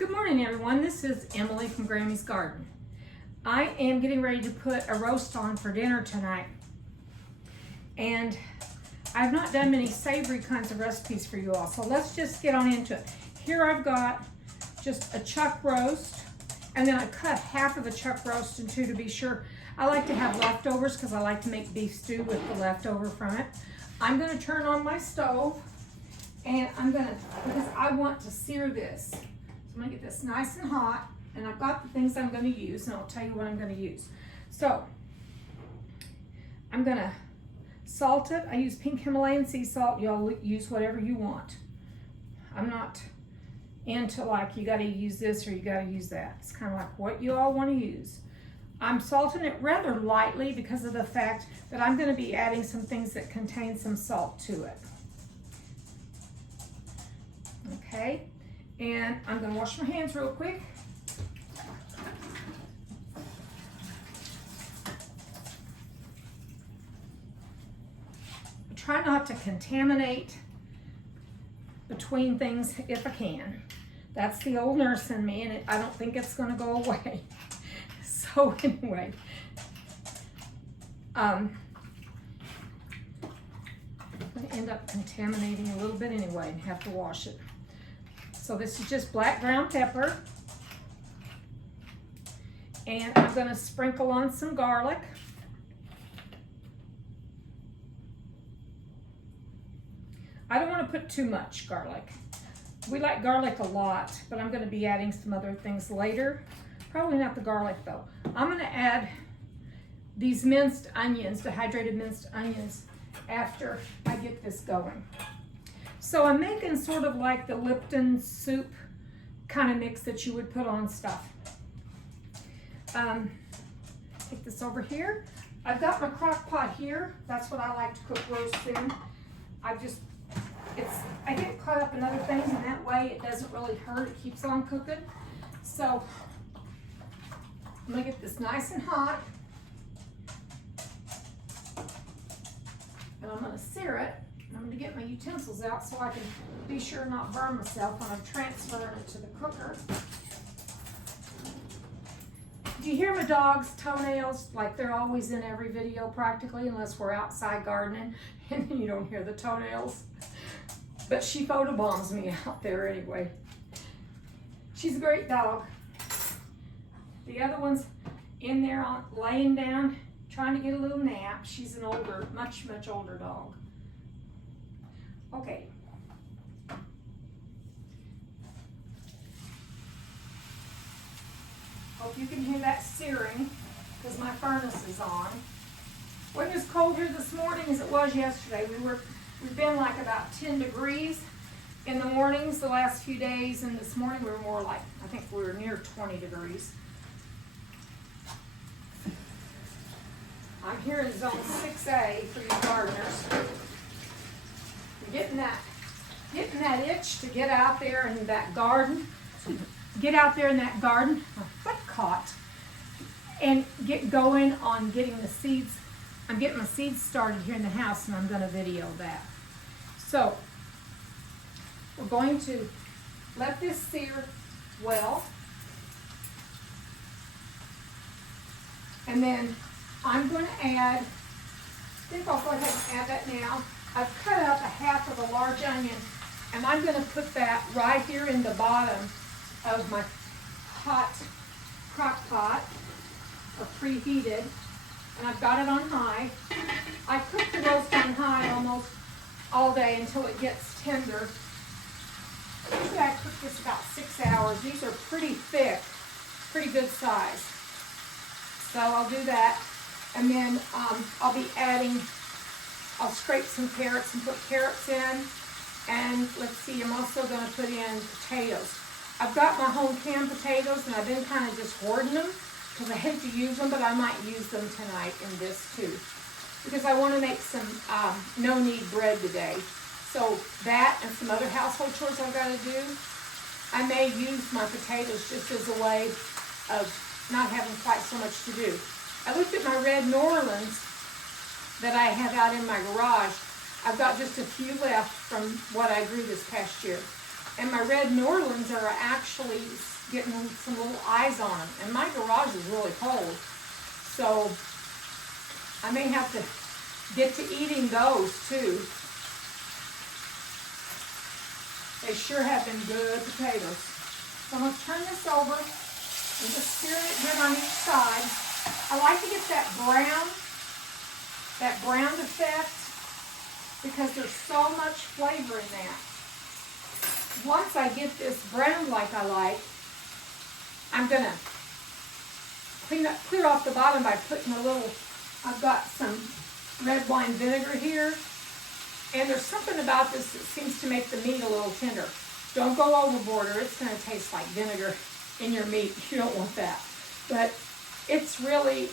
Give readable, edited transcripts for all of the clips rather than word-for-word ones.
Good morning, everyone. This is Emily from Grammy's Garden. I am getting ready to put a roast on for dinner tonight. And I've not done many savory kinds of recipes for you all, so let's just get on into it. Here I've got just a chuck roast, and then I cut half of a chuck roast in two to be sure. I like to have leftovers because I like to make beef stew with the leftover from it. I'm going to turn on my stove, and because I want to sear this. I'm gonna get this nice and hot, and I've got the things I'm gonna use, and I'll tell you what I'm gonna use. So, I'm gonna salt it. I use pink Himalayan sea salt. Y'all use whatever you want. I'm not into like, you gotta use this or you gotta use that. It's kind of like what you all wanna use. I'm salting it rather lightly because of the fact that I'm gonna be adding some things that contain some salt to it. Okay. And I'm going to wash my hands real quick. I try not to contaminate between things if I can. That's the old nurse in me, and I don't think it's going to go away. So anyway, I'm going to end up contaminating a little bit anyway and have to wash it. So this is just black ground pepper, and I'm going to sprinkle on some garlic. I don't want to put too much garlic. We like garlic a lot, but I'm going to be adding some other things later. Probably not the garlic though. I'm going to add these minced onions, dehydrated minced onions, after I get this going. So I'm making sort of like the Lipton soup kind of mix that you would put on stuff. Take this over here. I've got my crock pot here. That's what I like to cook roasts in. I get caught up in other things, and that way it doesn't really hurt. It keeps on cooking. So I'm gonna get this nice and hot. And I'm gonna sear it. I'm going to get my utensils out so I can be sure not burn myself when I'm transferring it to the cooker. Do you hear my dog's toenails? Like they're always in every video practically, unless we're outside gardening, and then you don't hear the toenails. But she photobombs me out there anyway. She's a great dog. The other one's in there laying down, trying to get a little nap. She's an older, much older dog. Okay. Hope you can hear that searing because my furnace is on. It wasn't as cold here this morning as it was yesterday. We've been like about 10 degrees in the mornings the last few days, and this morning we were more like, I think we were near 20 degrees. I'm here in zone 6A for you gardeners. Getting that itch to get out there in that garden. Get out there in that garden. My foot caught. And get going on getting the seeds. I'm getting my seeds started here in the house, and I'm going to video that. So we're going to let this sear well. And then I'm going to add, I think I'll go ahead and add that now. I've cut up a half of a large onion, and I'm going to put that right here in the bottom of my hot crock pot, or preheated, and I've got it on high. I cook the roast on high almost all day until it gets tender. Usually I cook this about 6 hours. These are pretty thick, pretty good size. So I'll do that, and then I'll be adding, I'll scrape some carrots and put carrots in. And let's see, I'm also going to put in potatoes. I've got my home canned potatoes, and I've been kind of just hoarding them because I hate to use them, but I might use them tonight in this too. Because I want to make some no-knead bread today. So that and some other household chores I've got to do. I may use my potatoes just as a way of not having quite so much to do. I looked at my red Norlands that I have out in my garage. I've got just a few left from what I grew this past year. And my red Norlands are actually getting some little eyes on them. And my garage is really cold. So I may have to get to eating those too. They sure have been good potatoes. So I'm going to turn this over and just sear it good on each side. I like to get that brown effect, because there's so much flavor in that. Once I get this brown like I like, I'm going to clear off the bottom by putting a little, I've got some red wine vinegar here. And there's something about this that seems to make the meat a little tender. Don't go overboard or it's going to taste like vinegar in your meat. You don't want that. But it really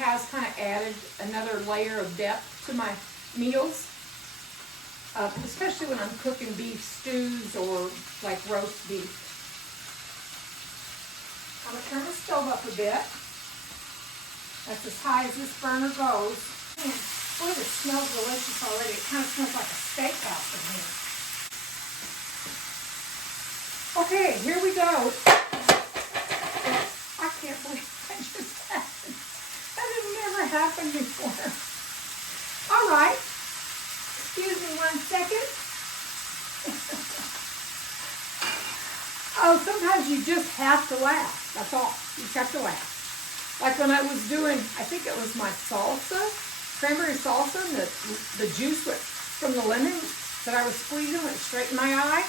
has kind of added another layer of depth to my meals. Especially when I'm cooking beef stews or like roast beef. I'm going to turn the stove up a bit. That's as high as this burner goes. Man, boy, this smells delicious already. It kind of smells like a steakhouse in here. Okay, here we go. I can't believe that just happened. That has never happened before. All right. Excuse me 1 second. Oh, sometimes you just have to laugh. That's all. You just have to laugh. Like when I was doing, I think it was my salsa, cranberry salsa, and the juice from the lemon that I was squeezing went straight in my eye.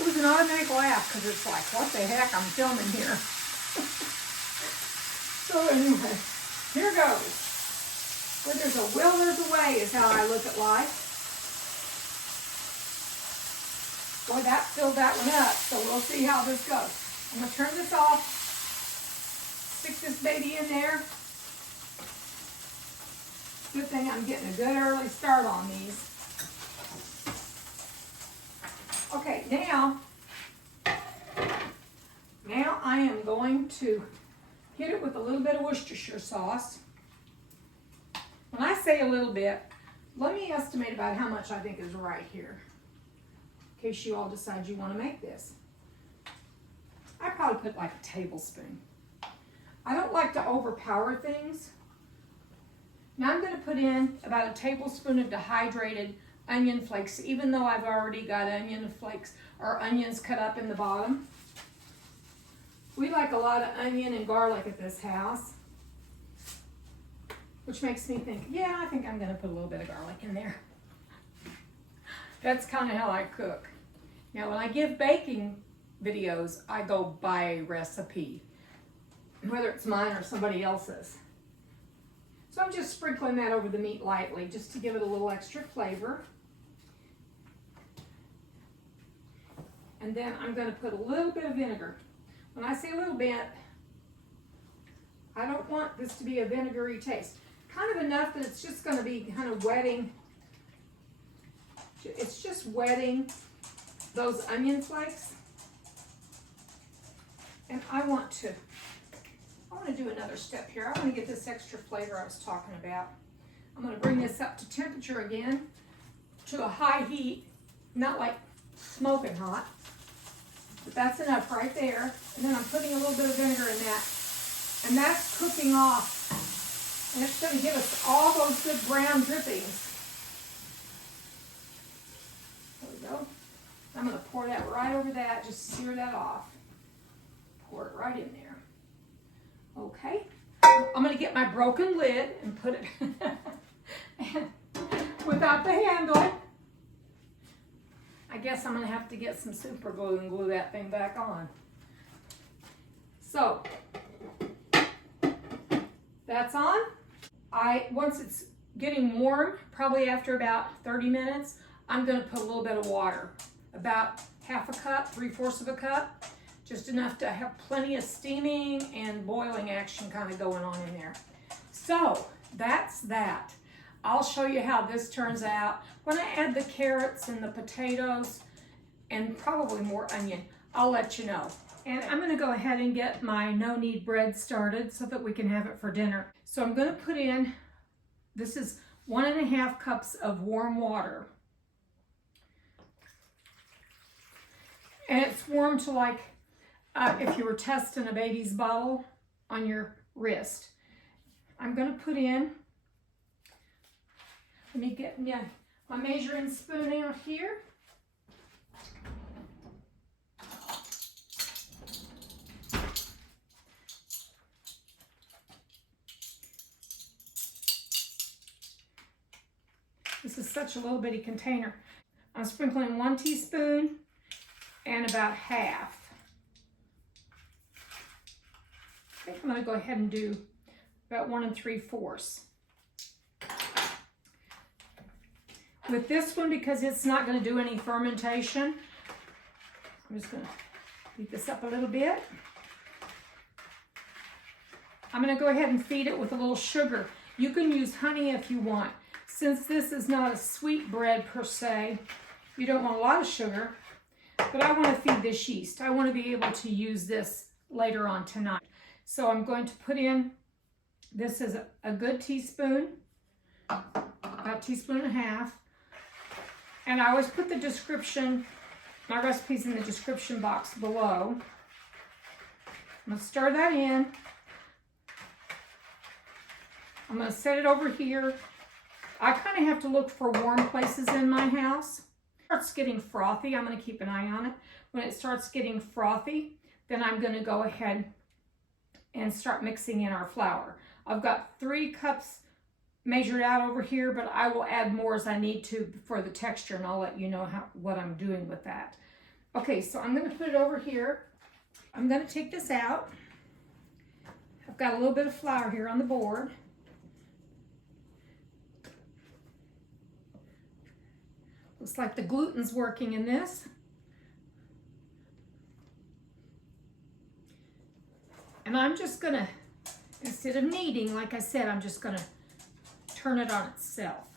It was an automatic laugh because it's like, what the heck, I'm filming here. So anyway, here goes. Where there's a will, there's a way is how I look at life. Boy, that filled that one up, so we'll see how this goes. I'm going to turn this off, stick this baby in there. Good thing I'm getting a good early start on these. Okay, now I am going to hit it with a little bit of Worcestershire sauce. When I say a little bit, let me estimate about how much I think is right here, in case you all decide you want to make this. I probably put like a tablespoon. I don't like to overpower things. Now I'm going to put in about a tablespoon of dehydrated onion flakes, even though I've already got onion flakes or onions cut up in the bottom. We like a lot of onion and garlic at this house, which makes me think, yeah, I think I'm going to put a little bit of garlic in there. That's kind of how I cook. Now, when I give baking videos, I go by recipe, whether it's mine or somebody else's. So I'm just sprinkling that over the meat lightly, just to give it a little extra flavor. And then I'm going to put a little bit of vinegar. When I say a little bit, I don't want this to be a vinegary taste. Kind of enough that it's just going to be kind of wetting. It's just wetting those onion flakes. And I want to do another step here. I want to get this extra flavor I was talking about. I'm going to bring this up to temperature again, to a high heat, not like smoking hot, but that's enough right there. And then I'm putting a little bit of vinegar in that, and that's cooking off. And it's going to give us all those good brown drippings. There we go. I'm going to pour that right over that, just sear that off. Pour it right in there. Okay. I'm going to get my broken lid and put it without the handle. I guess I'm going to have to get some super glue and glue that thing back on. So, that's on. Once it's getting warm, probably after about 30 minutes, I'm going to put a little bit of water, about half a cup, 3/4 of a cup, just enough to have plenty of steaming and boiling action kind of going on in there. So that's that. I'll show you how this turns out. When I add the carrots and the potatoes and probably more onion, I'll let you know. And I'm going to go ahead and get my no-knead bread started so that we can have it for dinner. So I'm going to put in, this is 1.5 cups of warm water. And it's warm to like if you were testing a baby's bottle on your wrist. I'm going to put in, let me get my measuring spoon out here. This is such a little bitty container. I'm sprinkling 1 teaspoon and about half. I think I'm going to go ahead and do about 1 3/4. With this one, because it's not going to do any fermentation, I'm just going to beat this up a little bit. I'm going to go ahead and feed it with a little sugar. You can use honey if you want. Since this is not a sweet bread per se, you don't want a lot of sugar, but I want to feed this yeast. I want to be able to use this later on tonight. So I'm going to put in, this is a good teaspoon, about 1.5 teaspoons. And I always put the description, my recipes in the description box below. I'm going to stir that in. I'm going to set it over here. I kind of have to look for warm places in my house. It starts getting frothy. I'm going to keep an eye on it. When it starts getting frothy, then I'm going to go ahead and start mixing in our flour. I've got 3 cups measured out over here, but I will add more as I need to for the texture, and I'll let you know what I'm doing with that. Okay, so I'm going to put it over here. I'm going to take this out. I've got a little bit of flour here on the board. Looks like the gluten's working in this. And I'm just gonna, instead of kneading, like I said, I'm just gonna turn it on itself.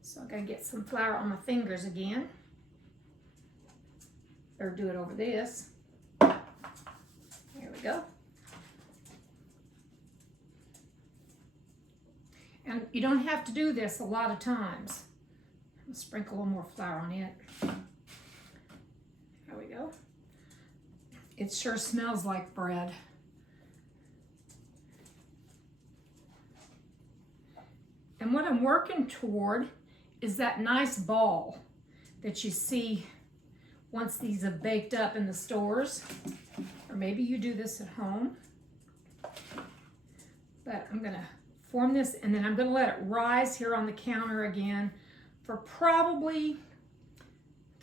So I'm gonna get some flour on my fingers again. Or do it over this. There we go. And you don't have to do this a lot of times. I'll sprinkle a little more flour on it. There we go. It sure smells like bread. And what I'm working toward is that nice ball that you see once these have baked up in the stores. Or maybe you do this at home. But I'm gonna form this, and then I'm gonna let it rise here on the counter again for probably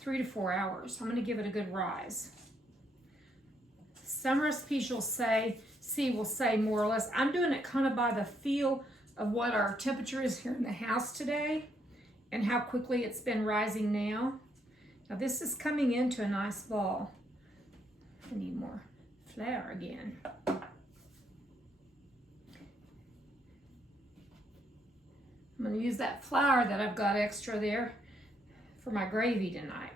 3 to 4 hours. I'm gonna give it a good rise. Some recipes will say more or less. I'm doing it kind of by the feel of what our temperature is here in the house today and how quickly it's been rising now. Now this is coming into a nice ball. I need more flour again. I'm going to use that flour that I've got extra there for my gravy tonight.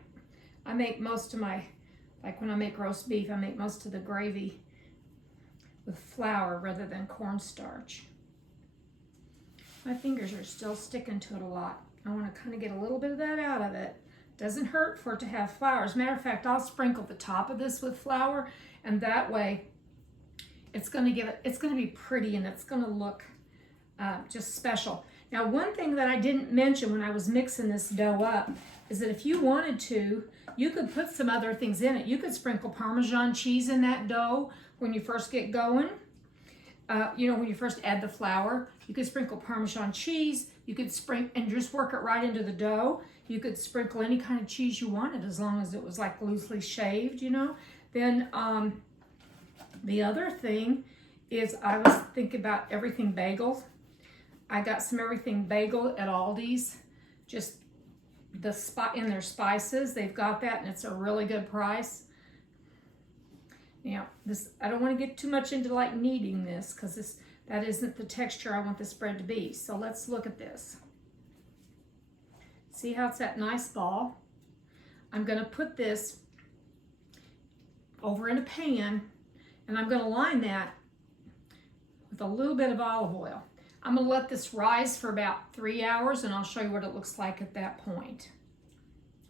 I make most of my, like when I make roast beef, I make most of the gravy with flour rather than cornstarch. My fingers are still sticking to it a lot. I want to kind of get a little bit of that out of it. Doesn't hurt for it to have flour. As a matter of fact, I'll sprinkle the top of this with flour, and that way it's going to be pretty, and it's going to look just special. Now, one thing that I didn't mention when I was mixing this dough up is that if you wanted to, you could put some other things in it. You could sprinkle Parmesan cheese in that dough when you first get going. When you first add the flour, you could sprinkle Parmesan cheese. You could sprinkle and just work it right into the dough. You could sprinkle any kind of cheese you wanted as long as it was like loosely shaved, Then the other thing is I was thinking about everything bagels. I got some everything bagel at Aldi's, just the spot in their spices. They've got that, and it's a really good price. Now, I don't want to get too much into like kneading this because that isn't the texture I want this bread to be. So let's look at this. See how it's that nice ball? I'm going to put this over in a pan, and I'm going to line that with a little bit of olive oil. I'm going to let this rise for about 3 hours, and I'll show you what it looks like at that point.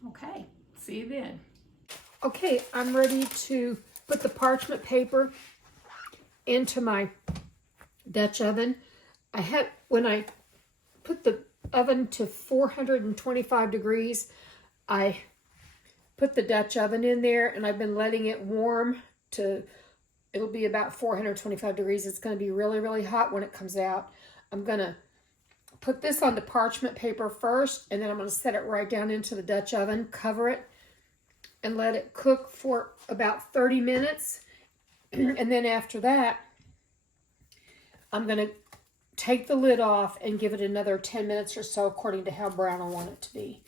Okay, see you then. Okay, I'm ready to put the parchment paper into my Dutch oven. When I put the oven to 425 degrees, I put the Dutch oven in there and I've been letting it warm to, it'll be about 425 degrees. It's going to be really, really hot when it comes out. I'm going to put this on the parchment paper first, and then I'm going to set it right down into the Dutch oven, cover it, and let it cook for about 30 minutes. And then after that, I'm going to take the lid off and give it another 10 minutes or so according to how brown I want it to be.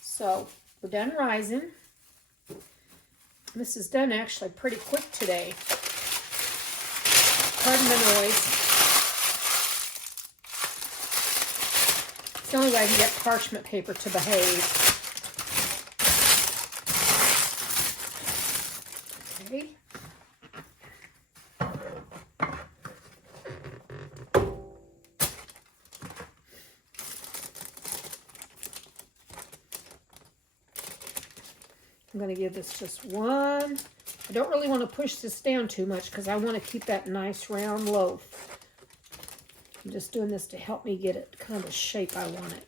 So we're done rising. This is done actually pretty quick today. Pardon the noise. It's the only way I can get parchment paper to behave. Okay. I'm going to give this just one. I don't really want to push this down too much because I want to keep that nice round loaf. I'm just doing this to help me get it kind of the shape I want it.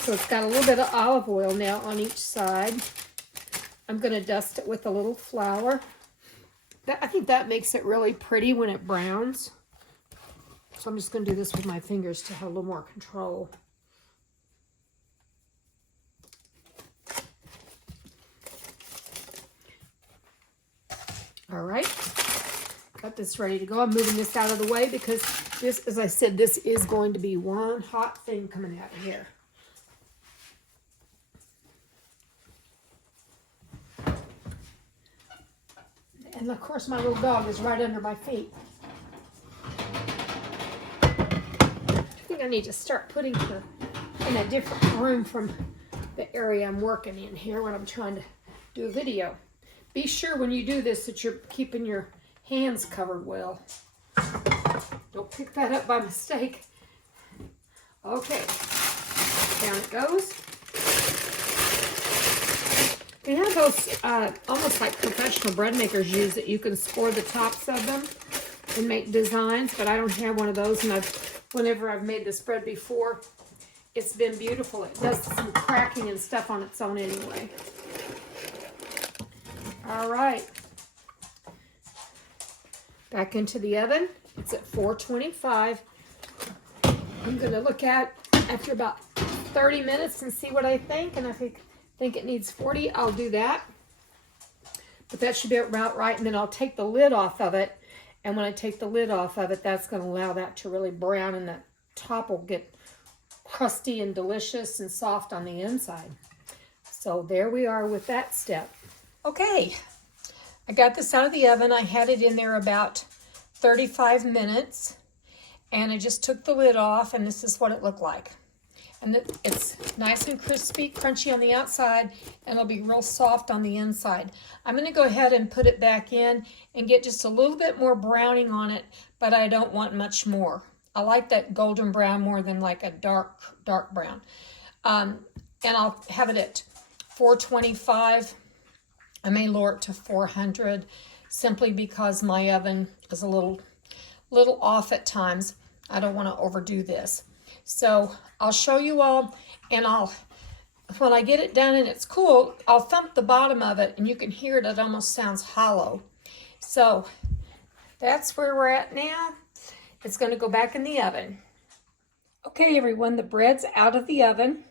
So it's got a little bit of olive oil now on each side. I'm going to dust it with a little flour. I think that makes it really pretty when it browns. So I'm just going to do this with my fingers to have a little more control. All right, got this ready to go. I'm moving this out of the way because this, as I said, this is going to be one hot thing coming out of here. And of course my little dog is right under my feet. I think I need to start putting her in a different room from the area I'm working in here when I'm trying to do a video. Be sure when you do this that you're keeping your hands covered well. Don't pick that up by mistake. Okay, down it goes. They have those almost like professional bread makers use that you can score the tops of them and make designs, but I don't have one of those, and whenever I've made this bread before, it's been beautiful. It does some cracking and stuff on its own anyway. All right, back into the oven. It's at 425. I'm going to look at after about 30 minutes and see what I think. And if I think it needs 40, I'll do that. But that should be about right. And then I'll take the lid off of it. And when I take the lid off of it, that's going to allow that to really brown, and the top will get crusty and delicious and soft on the inside. So there we are with that step. Okay, I got this out of the oven. I had it in there about 35 minutes, and I just took the lid off, and this is what it looked like. And it's nice and crispy, crunchy on the outside, and it'll be real soft on the inside. I'm going to go ahead and put it back in and get just a little bit more browning on it, but I don't want much more. I like that golden brown more than like a dark brown. And I'll have it at 425. I may lower it to 400 simply because my oven is a little off at times. I don't want to overdo this. So I'll show you all, and when I get it done and it's cool, I'll thump the bottom of it, and you can hear it. It almost sounds hollow. So that's where we're at now. It's going to go back in the oven. Okay, everyone, the bread's out of the oven.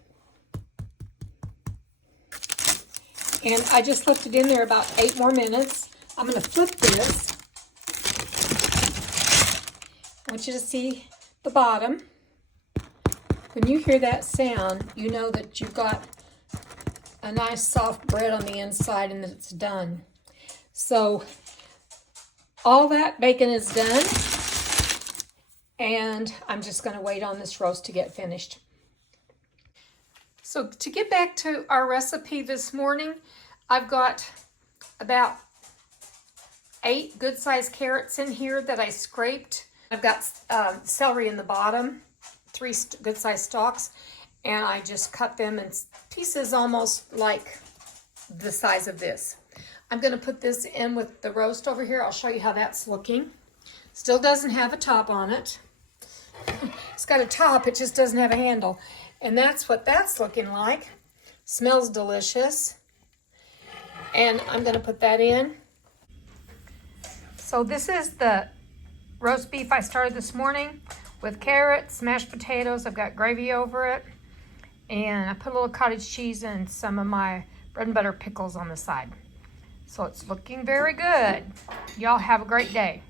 And I just left it in there about 8 more minutes. I'm going to flip this. I want you to see the bottom. When you hear that sound, you know that you've got a nice soft bread on the inside and that it's done. So all that bacon is done, and I'm just going to wait on this roast to get finished. So to get back to our recipe this morning, I've got about 8 good-sized carrots in here that I scraped. I've got celery in the bottom, 3 good-sized stalks, and I just cut them in pieces almost like the size of this. I'm gonna put this in with the roast over here. I'll show you how that's looking. Still doesn't have a top on it. It's got a top, it just doesn't have a handle. And that's what that's looking like. Smells delicious. And I'm gonna put that in. So this is the roast beef I started this morning with carrots, mashed potatoes. I've got gravy over it. And I put a little cottage cheese and some of my bread and butter pickles on the side. So it's looking very good. Y'all have a great day.